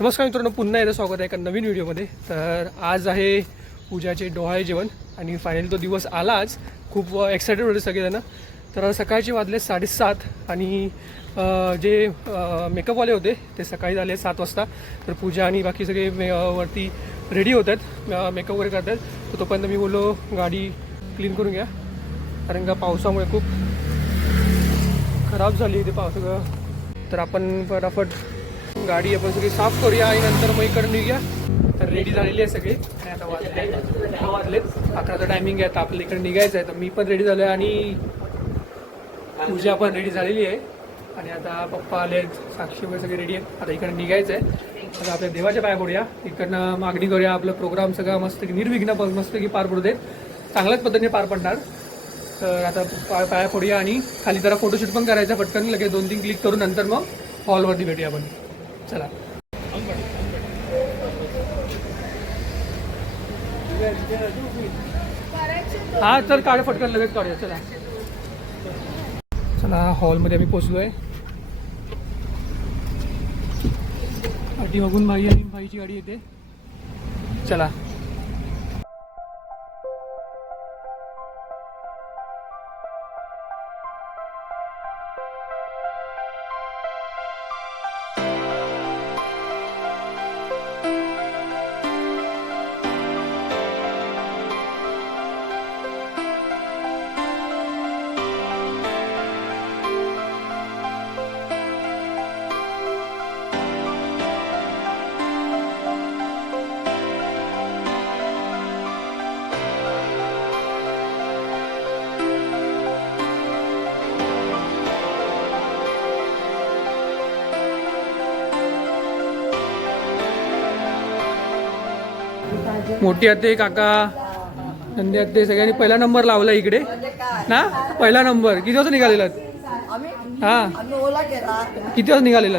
नमस्कार मित्रांनो, पुन्हा एकदा स्वागत आहे एका नवीन व्हिडिओमध्ये. तर आज आहे पूजाचे डोहाळे जेवण आणि फायनली तो दिवस आलाच. खूप एक्सायटेड होते सगळेजण. तर सकाळचे वाजले 7:30 आणि जे मेकअपवाले होते ते सकाळी झाले 7 वाजता. तर पूजा आणि बाकी सगळे वरती रेडी होत आहेत, मेकअप वगैरे करत आहेत. तर तोपर्यंत मी बोललो गाडी क्लीन करून घ्या, कारण का पावसामुळे खूप खराब झाली इथे सगळं. तर आपण फटाफट गाडी आपण सगळी साफ करूया आणि नंतर मग इकडे निघूया. तर रेडी झालेली आहे सगळी आणि आता वाजलेत 11चा टायमिंग आहे. तर आपल्या इकडे निघायचं आहे. तर मी पण रेडी झालो आहे आणि पूजा पण रेडी झालेली आहे आणि आता पप्पा आले आहेत, साक्षी वगैरे सगळे रेडी आहेत. आता इकडे निघायचं आहे. आता आपल्या देवाच्या पाया पडूया, इकडनं मागणी करूया. आपला प्रोग्राम सगळा मस्त निर्विघ्न मस्त की पार पडू देत, चांगल्याच पद्धतीने पार पडणार. तर आता पाया पडूया आणि खाली जरा फोटोशूट पण करायचा पटकन, लगेच 2-3 क्लिक करून नंतर मग हॉलवरती भेटूया आपण. चला. हा तर काढ फटकन, लगेच काढूया. चला चला, हॉलमध्ये आम्ही पोचलोय. पाठी बघून भाई आणि भाईची गाडी येते. चला. मोठी आते, काका, नंदी आते सगळ्यांनी पहिला नंबर लावला इकडे ना. पहिला नंबर. किती वाजता निघालेला? हा, किती वाजता निघालेला?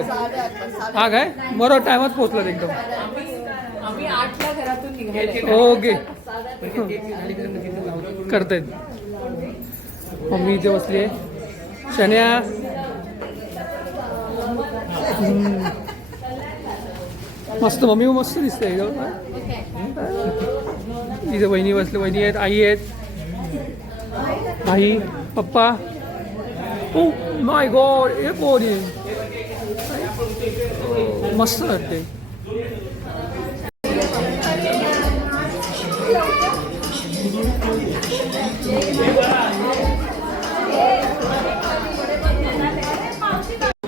हा काय, बरोबर टायमात पोहोचलात एकदम. ओके, करतायत. मम्मी इथे बसली आहे. शन्या मस्त, मम्मी मस्त दिसते एकदम. तिथे बहिणी बसले, बहिणी आहेत, आई आहेत, आई, पप्पा. ओ माय गॉड, हे कोण आहे? मस्त वाटते.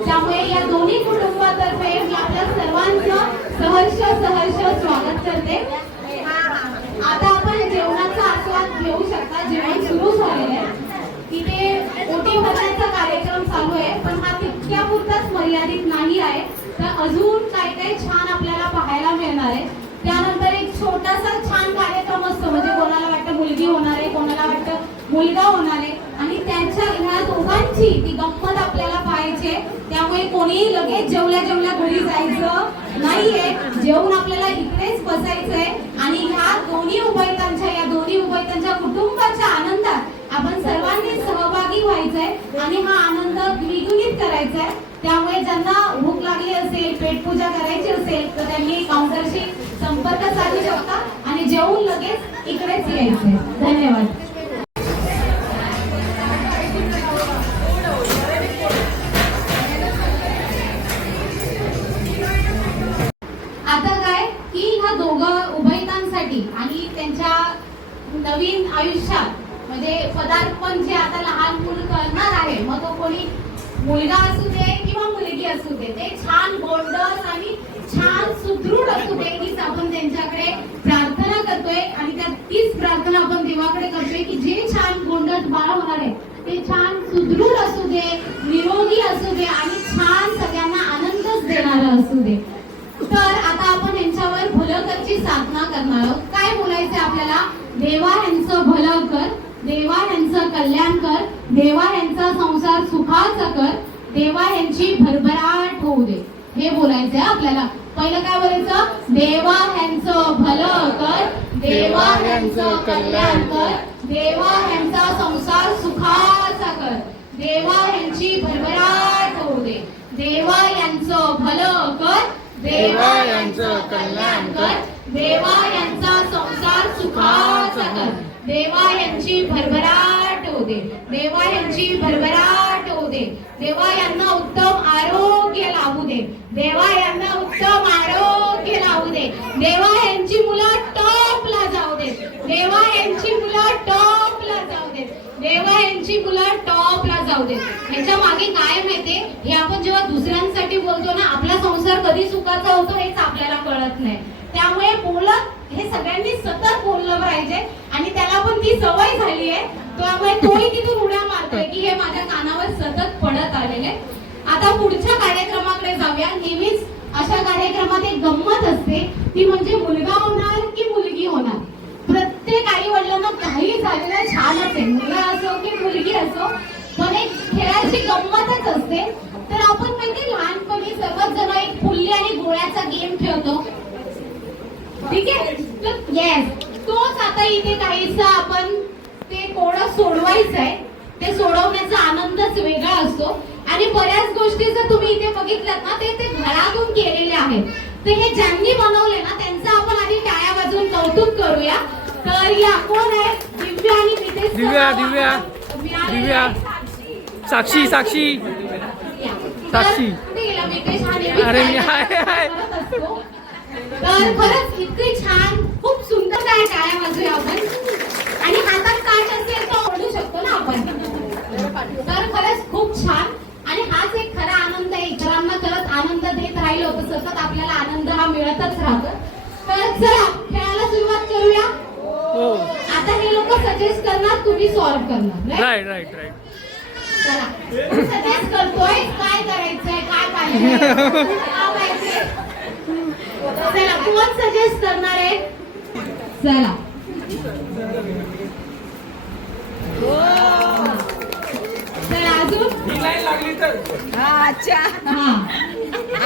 त्यामुळे या दोन्ही कुटुंबातर्फे मी आपल्या सर्वांचं सहर्ष स्वागत करते. आता आपण जेवणाचा आस्वाद घेऊ शकता. जेवण सुरू झालेलं आहे. तिथे ओटी भरण्याचा कार्यक्रम चालू आहे, पण हा तितक्यापुरताच मर्यादित नाही आहे. तर अजून काय काय छान आपल्याला पाहायला मिळणार आहे. त्यानंतर एक छोटासा छान कार्यक्रम असतो, म्हणजे कोणाला वाटतं मुलगी होणार आहे, कोणाला वाटतं मुलगा होणार आहे, आणि त्यांच्या ह्या दोघांची ती गंमत आपल्याला पाहायची. त्यामुळे कोणीही लगेच जेवल्या घरी जायचं नाहीये. जेवून आपल्याला इकडेच बसायचंय आणि ह्या दोन्ही उभयतांच्या कुटुंबाच्या आनंदात आपण सर्वांनी सहभागी व्हायचंय आणि हा आनंद द्विगुणित करायचा आहे. त्यामुळे ज्यांना भूक लागली असेल, पेटपूजा करायची असेल, तर त्यांनी काउंटरशी संपर्क साधू शकता आणि जेवून लगेच इकडेच यायचंय. धन्यवाद. आता काय की ह्या दोघं उभयतांसाठी आणि त्यांच्या नवीन आयुष्यात म्हणजे पदार्पण जे आता लहान मुलं करणार आहे, मग तो कोणी मुलगा असू दे किंवा मुलगी असू दे, ते छान गोंडस आणि छान सुदृढ असू दे, हीच आपण त्यांच्याकडे प्रार्थना करतोय. आणि तीच प्रार्थना आपण देवाकडे करतोय की जे छान गोंडस बाळ होणार आहे ते छान सुदृढ असू दे, निरोगी असू दे आणि छान सगळ्यांना आनंदच देणारं असू दे. तर आता आपण यांच्यावर भलकरची साधना करणार आहोत. काय बोलायचं आपल्याला? देवा यांचं भलं कर, देवा यांचं कल्याण कर, देवा यांचा संसार सुखाचा कर, देवा यांची भरभराट होऊ दे, हे बोलायचंय आपल्याला. पहिलं काय बोलायचं? देवा यांचं भलं कर, देवा यांचं कल्याण कर, देवा यांचा संसार सुखाचा कर, देवा यांची भरभराट होऊ दे, देवा यांचं भलं कर, देवा कल्याण कर. देवा यांचा संसार सुखाचा कर. देवा यांची भरभराट होऊ दे. देवा यांची भरभराट होऊ दे. देवा यांना उत्तम आरोग्य लाभू दे. देवा यांना उत्तम आरोग्य लावू दे. देवा यांची मुलं टॉपला जाऊ दे. देवा यांची मुलं टॉपला जाऊ दे. देवा यांची मुलं टॉपला जाऊ दे. ह्याच्या मागे काय माहितीये, हे आपण जेव्हा दुसऱ्यांसाठी बोलतो ना, आपला संसार कधी सुखाचा होतो हेच आपल्याला कळत नाही. त्यामुळे बोलत हे सगळ्यांनी सतत बोललं पाहिजे आणि त्याला पण ती सवय झाली आहे. त्यामुळे तोही तिथून उड्या मारतोय की हे माझ्या कानावर सतत पडत आलेले. आता पुढच्या कार्यक्रमाकडे जाऊया. नेहमीच अशा कार्यक्रमात एक गंमत असते, ती म्हणजे मुलगा होणार की मुलगी होणार. प्रत्येक आई वडिलांना काही झालेलं छानच आहे, मुलगा असो की मुलगी असो, पण एक खेळाची गंमतच असते. तर आपण माहिती लहानपणी सर्वच जण एक फुल्ली आणि गोळ्याचा गेम खेळतो, ठीक आहे. तर येस, तोच आता इथे काहीसा आपण ते कोडं सोडवायचं आहे. ते सोडवण्याचा आनंदच वेगळा असतो आणि बऱ्याच गोष्टी जर तुम्ही इथे बघितल्यात ना, ते घरातून केलेले आहेत. तर हे ज्यांनी बनवले ना, त्यांचं आपण आधी टाळ्या वाजवून कौतुक करूया. तर या कोण आहे? दिव्या आणि मितेश. दिव्या दिव्या दिव्या साक्षी साक्षी साक्षी. अरे मी आहे. तर खरंच इतकी छान, खूप सुंदर काय टाळ्या वाजूया आपण. आणि हातात काट असेल तर ओढू शकतो ना आपण. तर खरंच खूप छान. आणि हाच एक खरा आनंद आहे. इतरांना करत आनंद देत राहिलो तर सतत आपल्याला आनंद हा मिळतच राहतो. तर चला खेळायला सुरुवात करूया. हो, आता हे लोक सजेस्ट करणार, तुम्ही सॉल्व्ह करणार. Right right right. चला सजेस्ट करतोय, काय करायचंय, काय पाहिजे. चला कोण सजेस्ट करणार आहे? चला चला अजून. ही लाईन लागली तर अच्छा हा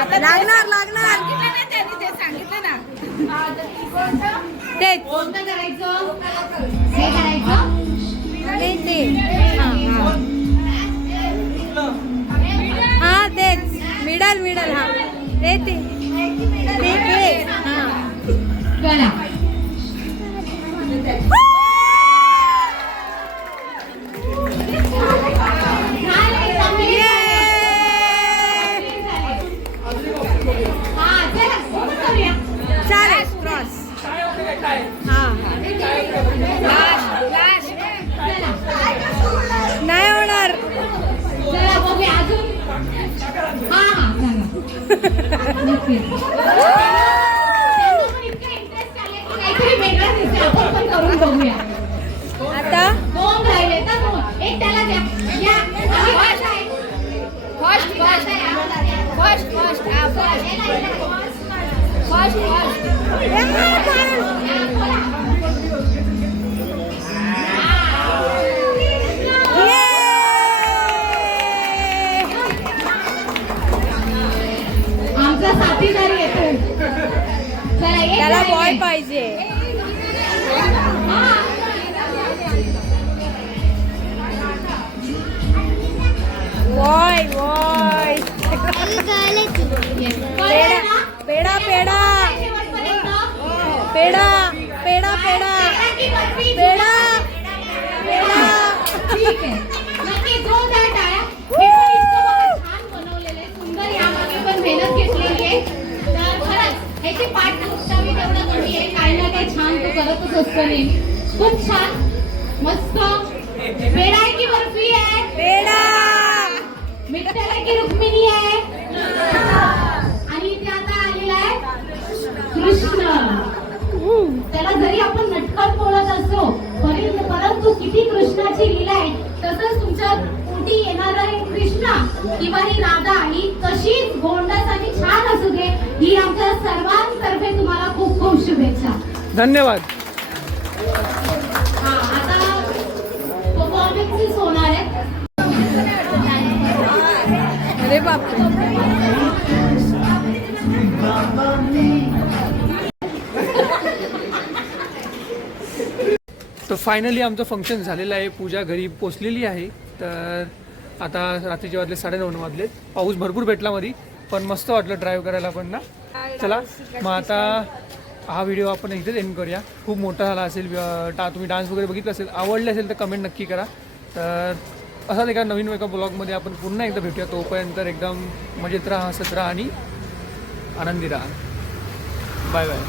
आता लागणार त्यांनी ते सांगितलं ना तेच कोणतं करायचं? हे करायचं. हा तेच मिडल हा ते हा चला चालेल क्रॉस हा नाही होणार. चला बघूया अजून. हा हा नक्की. त्यांना पण इतका इंटरेस्ट आलाय की काहीतरी वेगळं दिसतंय, आपण पण करून बघूया. आता दोन राहिले तर दोन. एक त्याला द्या. या. आणि वाचा आहे. आमचा साथीदार येतोय. चला एक त्याला राहिले. बॉय पाहिजे. बॉय बॉय पेडा पेडा पेडा पेडा पेडा पेडा पेडा ठीक आहे. नक्की जोरदार टाळ्या. हे पण इतकं बघा छान बनवलेलं आहे, सुंदर. यामागे पण मेहनत घेतलेली आहे. तर खरंच ह्याची पाठ पुष्टावी तेवढं कमी आहे. काही ना काही छान तो करतच असतो नेहमी. खूप छान, मस्त. पेढा आहे की बर्फी आहे? पेडा मिठाई आहे की रुक्मिणी आहे? आणि इथे आता आलेला आहे कृष्ण. त्याला जरी आपण नटखट बोलत असो, परंतु किती कृष्णाची लीला आहे. तसंच तुमच्या पोटी येणार आहे कृष्ण किंवा ही राधा, ही कशीच गोंडस आणि छान असू दे, ही आमच्या सर्वांतर्फे तुम्हाला खूप खूप शुभेच्छा. धन्यवाद. हा आता परफॉर्मन्सेस होणार आहेत. अरे बाप तर फायनली आमचं फंक्शन झालेलं आहे. पूजा घरी पोचलेली आहे. तर आता रात्रीचे वाजले 9:30 वाजलेत. पाऊस भरपूर भेटला मध्ये, पण मस्त वाटलं ड्राईव्ह करायला पण ना. चला मग आता हा व्हिडिओ आपण इथेच एंड करूया. खूप मोठा झाला असेल, तुम्ही डान्स वगैरे बघितलं असेल, आवडले असेल तर कमेंट नक्की करा. तर असाच एका नवीन एका ब्लॉगमध्ये आपण पुन्हा एकदा भेटूया. तोपर्यंत एकदम मजेत राहा, हसत राहा आणि आनंदी राहा. Bye bye.